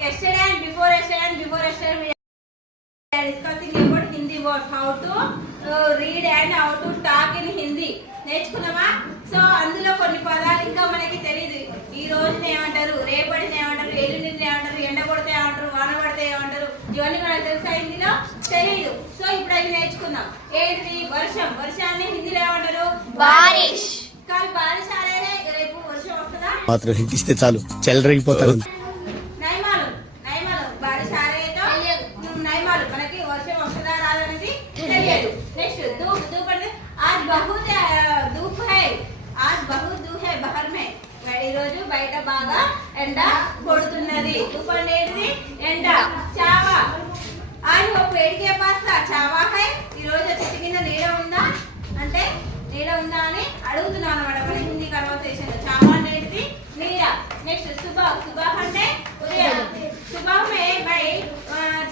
yesterday and before yesterday we are discussing about Hindi words, how to read and how to talk in Hindi. నేర్చుకున్నామా? So అందులో కొన్ని పదాలు ఇంకా మనకి తెలియదు. ఈ రోజుని ఏమంటారు, రేపటిని ఏమంటారు, ఎల్లుండిని ఏమంటారు, ఎండ కొడితే ఏమంటారు, వాన పడితే ఏమంటారు, ఇవన్నీ మనకు తెలుసా? హిందీలో తెలియదు. సో ఇప్పుడు అవి నేర్చుకుందాం. ఏంటి? వర్షం. వర్షాన్ని హిందీలో ఏమంటారు? బారిష్. కాల్ బారిష్ ఆరేనే, రేపు వర్షం వస్తుందా? మాత్రం హిందీ ఇస్తే చాలు చెల్లరగిపోతారు. నైమాలు. నైమాలు బారిష్ ఆరేతో నైమాలు, మనకి వర్షం వస్తుందా రాదనేది తెలియదు. నెక్స్ట్ ధూప్. ధూప్ అంటే आज बहुत धूप है, आज बहुत धूप है बाहर में. ఈ రోజు బయట బాగా ఎండ కొడుతున్నది. ధూప్ అంటే ఏంటిది? ఎండ. చావా. आज वो पेड़ के पास था, చావా है. ఈ రోజు చెట్టు కింద నీడ ఉందా అంటే నీడ ఉందా అని అడుగుతున్నాం అన్నమాట మన హిందీ కన్వర్సేషన్. చావా అంటే ఏంటిది? నీడ. నెక్స్ట్ సుబహ్. సుబహ్ అంటే ఉదయం. సుబహ్ మే బై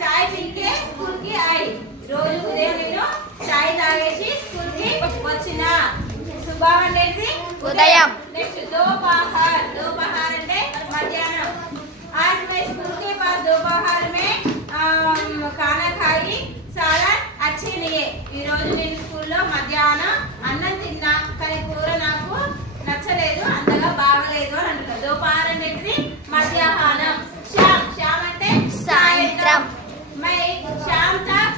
చాయ్ పీ के स्कूल की आई. రోజు ఉదయం నేను చాయ్ తాగేసి స్కూల్ కి వచ్చిన. సుబహ్ అనేది ఉదయం. నెక్స్ట్ दोपहर. दोपहर అంటే మధ్యాహ్నం. आज मैं स्कूल के पास दोपहर में खाना खाई, सालन अच्छे नहीं. ఈ రోజు నేను స్కూల్లో మధ్యాహ్నం అన్నం తిన్నా, కానీ కూర నాకు నచ్చలేదు, అంతగా బాగలేదు అని అంటున్నారు. दोपहर అనేది మధ్యాహ్నం. शाम. शाम అంటే సాయంత్రం. मैं शाम तक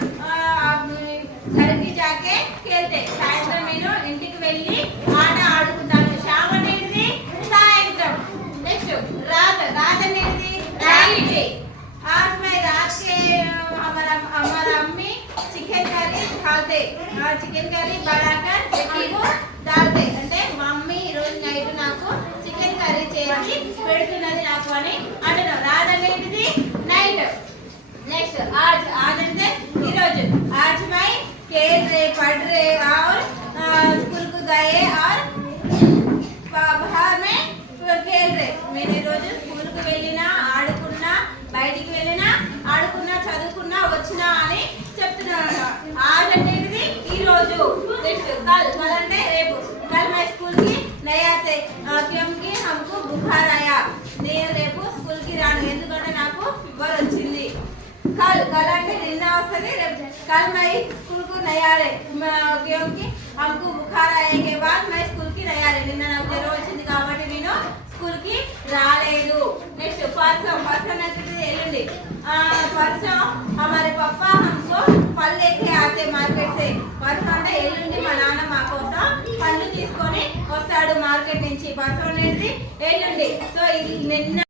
घर की जाके खेलते. సాయంత్రం నేను ఇంటికి వెళ్ళి ఆట ఆడుకుంటాను. శామ్ అనేది సాయంత్రం. నెక్స్ట్ రాత్. రాత్ అనేది నైట్. आज मैं रात के हमारा अम्मी चिकन करी खाते. चिकन करी बनाकर को डालते. అంటే మా మమ్మీ ఈ రోజు నైట్ నాకు చికెన్ కర్రీ చేసి పెడుతున్నది నాకు అని అంటున్నాను. రాత్ అనేది నైట్. नेक्स्ट आज. आज అంటే ఈ రోజు. आज मैं खेल रहे, पढ़ रहे और स्कूल को गए और बाहर में खेल रहे. నేను ఈ రోజు స్కూల్ కు వెళ్ళినా, ఆడుకున్నా, బయటికి వెళ్ళినా, ఆడుకున్నా, చదువుకున్నా, వచ్చినా అని చెప్తున్నాను. आज అనేది ఈ రోజు. నెక్స్ట్ कल. कल అంటే రేపు. कल मैं स्कूल की नहीं आते क्योंकि हमको बुखार आया. నేను రేపు స్కూల్ కి రాను ఎందుకంటే నాకు ఫీవర్ వచ్చింది. कल. कल అంటే నిన్న వస్తుంది. कल मैं स्कूल को नहीं आ रहे क्योंकि हमको बुखार आने के बाद मैं स्कूल की नहीं आ रही. నిన్న నాకు జ్వరం వచ్చింది కాబట్టి నేను స్కూల్ కి రాలేదు. నెక్స్ట్ परसों. परसों అంటే ఎల్లుండి. परसों हमारे पापा हमको फल लेके आते मार्केट से. परसों అంటే ఎల్లుండి మా నాన్న మా కోసం పళ్ళు తీసుకొని వస్తాడు మార్కెట్ నుంచి. परसों అనేది ఎల్లుండి. సో ఇది నిన్న